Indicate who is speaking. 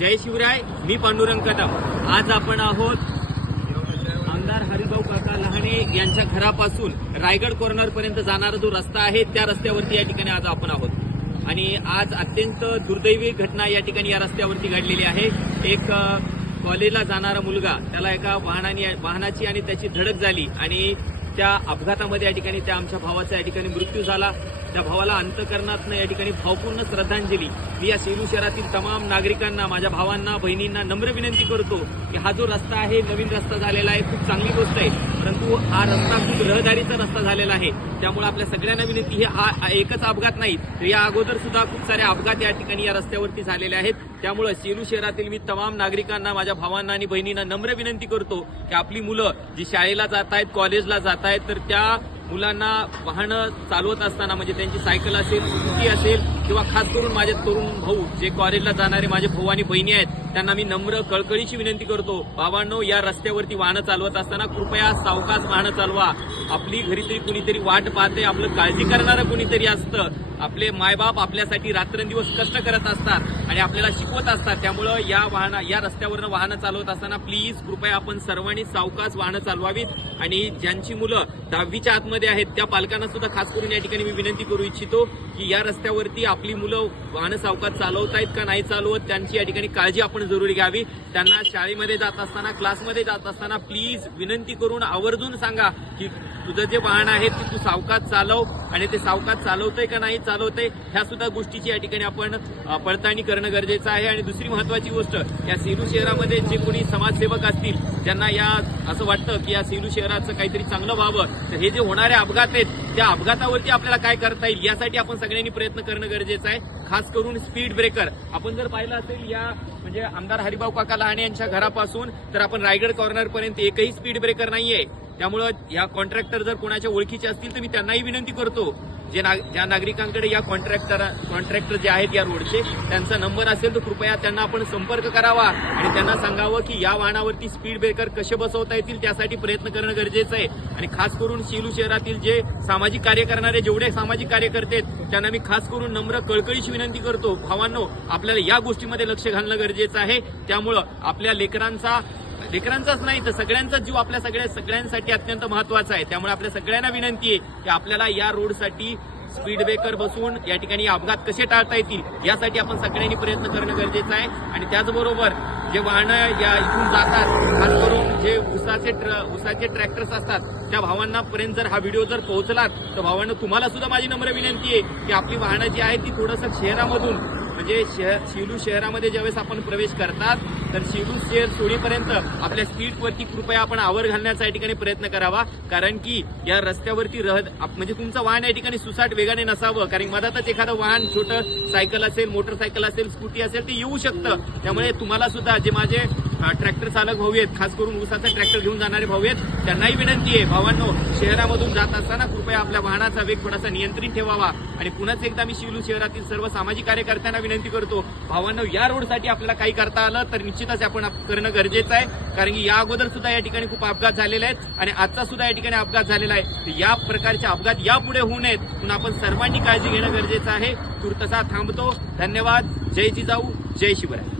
Speaker 1: जय शिवराय मी पांडुरंग कदम. आज आपण आहोत आमदार हरिभाऊ काका लहाने यांच्या घरापासून रायगड कॉर्नर पर्यंत जाणारा जो रस्ता आहे त्या रस्त्यावरती या ठिकाणी आज आपण आहोत. आणि आज अत्यंत दुर्दैवी घटना या ठिकाणी या रस्त्यावरती घडलेली आहे. एक कॉलेजला जाणारा मुलगा त्याला एका वाहनाने वाहनाची आणि त्याची धडक झाली आणि त्या अपघातामध्ये या ठिकाणी त्या आमच्या भावाचा या ठिकाणी मृत्यू झाला. त्या भावाला अंतकरणातनं या ठिकाणी भावपूर्ण श्रद्धांजली. मी या सेलू शहरातील तमाम नागरिकांना माझ्या भावांना बहिणींना नम्र विनंती करतो की हा जो रस्ता आहे नवीन रस्ता झालेला आहे खूप चांगली गोष्ट आहे. परंतु हा रस्ता खूप रहदारीचा रस्ता झालेला आहे. त्यामुळे आपल्या सगळ्यांना विनंती हे हा एकच अपघात नाही तर या अगोदर सुद्धा खूप सारे अपघात या ठिकाणी या रस्त्यावरती झालेले आहेत. त्यामुळे सेलू शहरातील मी तमाम नागरिकांना माझ्या भावांना आणि बहिणींना नम्र विनंती करतो की आपली मुलं जी शाळेला जात आहेत कॉलेजला जात आहेत तर त्या मुलांना वाहनं चालवत असताना म्हणजे त्यांची सायकल असेल स्कूटी असेल किंवा खास करून माझे तरुण भाऊ जे कॉलेजला जाणारे माझे भाऊ आणि बहिणी आहेत त्यांना मी नम्र कळकळीची विनंती करतो. बाबांनो या रस्त्यावरती वाहनं चालवत असताना कृपया सावकाश वाहनं चालवा. आपली घरी तरी कुणीतरी वाट पाहते आपलं काळजी करणारं कुणीतरी असतं. आपले मायबाप आपल्यासाठी रात्रंदिवस कष्ट करत असतात आणि आपल्याला शिकवत असतात. त्यामुळं या वाहना या रस्त्यावरनं वाहनं चालवत असताना प्लीज कृपया आपण सर्वांनी सावकाश वाहनं चालवावीत. आणि ज्यांची मुलं दहावीच्या आतमध्ये आहेत त्या पालकांना सुद्धा खास करून या ठिकाणी मी विनंती करू इच्छितो की या रस्त्यावरती आपली मुलं वाहनं सावकाश चालवतायत का नाही चालवत त्यांची या ठिकाणी काळजी आपण जरुरी घ्यावी. त्यांना शाळेमध्ये जात असताना क्लासमध्ये जात असताना प्लीज विनंती करून आवर्जून सांगा की तुझं जे वाहन आहे ते तू सावकाश चालव आणि ते सावकाश चालवतंय का नाही चालवतंय ह्या सुद्धा गोष्टीची या ठिकाणी आपण पडताळणी करणं गरजेचं आहे. आणि दुसरी महत्वाची गोष्ट या सेलू शहरामध्ये जे कोणी समाजसेवक असतील ज्यांना या असं वाटतं की या सेलू शहराचं काहीतरी चांगलं व्हावं. तर हे जे होणारे अपघात आहेत त्या अपघातावरती आपल्याला काय करता येईल यासाठी आपण सगळ्यांनी प्रयत्न करणं गरजेचं आहे. खास करून स्पीड ब्रेकर आपण जर पाहिलं असेल या म्हणजे आमदार हरिभाऊ काका लहाणे यांच्या घरापासून तर आपण रायगड कॉर्नर पर्यंत एकही स्पीड ब्रेकर नाहीये. त्यामुळं या कॉन्ट्रॅक्टर जर कोणाच्या ओळखीचे असतील तर मी त्यांनाही विनंती करतो. जे नाग ज्या नागरिकांकडे या कॉन्ट्रॅक्टर कॉन्ट्रॅक्टर जे आहेत या रोडचे त्यांचा नंबर असेल तर कृपया त्यांना आपण संपर्क करावा आणि त्यांना सांगावं की या वाहनावरती स्पीड ब्रेकर कसे बसवता येतील त्यासाठी प्रयत्न करणं गरजेचं आहे. आणि खास करून शिलू शहरातील जे सामाजिक कार्य करणारे जेवढे सामाजिक कार्यकर्ते आहेत त्यांना मी खास करून नम्र कळकळीची विनंती करतो. भावांनो आपल्याला या गोष्टीमध्ये लक्ष घालणं गरजेचं आहे. त्यामुळं आपल्या लेकरांचा लेकरांचाच नाही तर सगळ्यांचा जीव आपल्या सगळ्या सगळ्यांसाठी अत्यंत महत्त्वाचा आहे. त्यामुळे आपल्या सगळ्यांना विनंती आहे की आपल्याला या रोडसाठी स्पीड ब्रेकर बसून या ठिकाणी अपघात कसे टाळता येतील यासाठी आपण सगळ्यांनी प्रयत्न करणं गरजेचं आहे. आणि त्याचबरोबर जे वाहनं या इथून जातात खास करून जे उसाचे ट्र उसाचे ट्रॅक्टर्स असतात त्या भावांना पर्यंत जर हा व्हिडिओ जर पोहोचलात तर भावांना तुम्हाला सुद्धा माझी नम्र विनंती आहे की आपली वाहनं जी आहेत ती थोडंसं शहरामधून म्हणजे शहर शिलू शहरामध्ये ज्यावेळेस आपण प्रवेश करतात तर शिवलू शेअर सोडीपर्यंत आपल्या स्पीडवरती कृपया आपण आवर घालण्याचा या ठिकाणी प्रयत्न करावा. कारण की या रस्त्यावरती रहत आप- म्हणजे तुमचं वाहन या ठिकाणी सुसाट वेगाने नसावं. कारण मधातच एखादं वाहन छोटं सायकल असेल मोटरसायकल असेल स्कूटी असेल ते येऊ शकतं. त्यामुळे तुम्हाला सुद्धा जे माझे ट्रॅक्टर चालक भाऊ आहेत. खास करून ऊसाचा ट्रॅक्टर घेऊन जाणारे भाऊ आहेत. त्यांनाही विनंती आहे भावांनो शहरामधून जात असताना कृपया आपल्या वाहनाचा वेग थोडासा नियंत्रित ठेवावा. आणि पुन्हाच एकदा मी शिवलू शहरातील सर्व सामाजिक कार्यकर्त्यांना विनंती करतो भावांनो या रोडसाठी आपल्याला काही करता आलं तर निश्चितच आपण करणं गरजेचं आहे. कारण की या अगोदर सुद्धा या ठिकाणी खूप अपघात झालेले आहेत आणि आजचा सुद्धा या ठिकाणी अपघात झालेला आहे. या प्रकारचे अपघात यापुढे होऊ नयेत. म्हणून आपण सर्वांनी काळजी घेणं गरजेचं आहे. तूर्तसा थांबतो. धन्यवाद. जय जिजाऊ. जय शिवराय.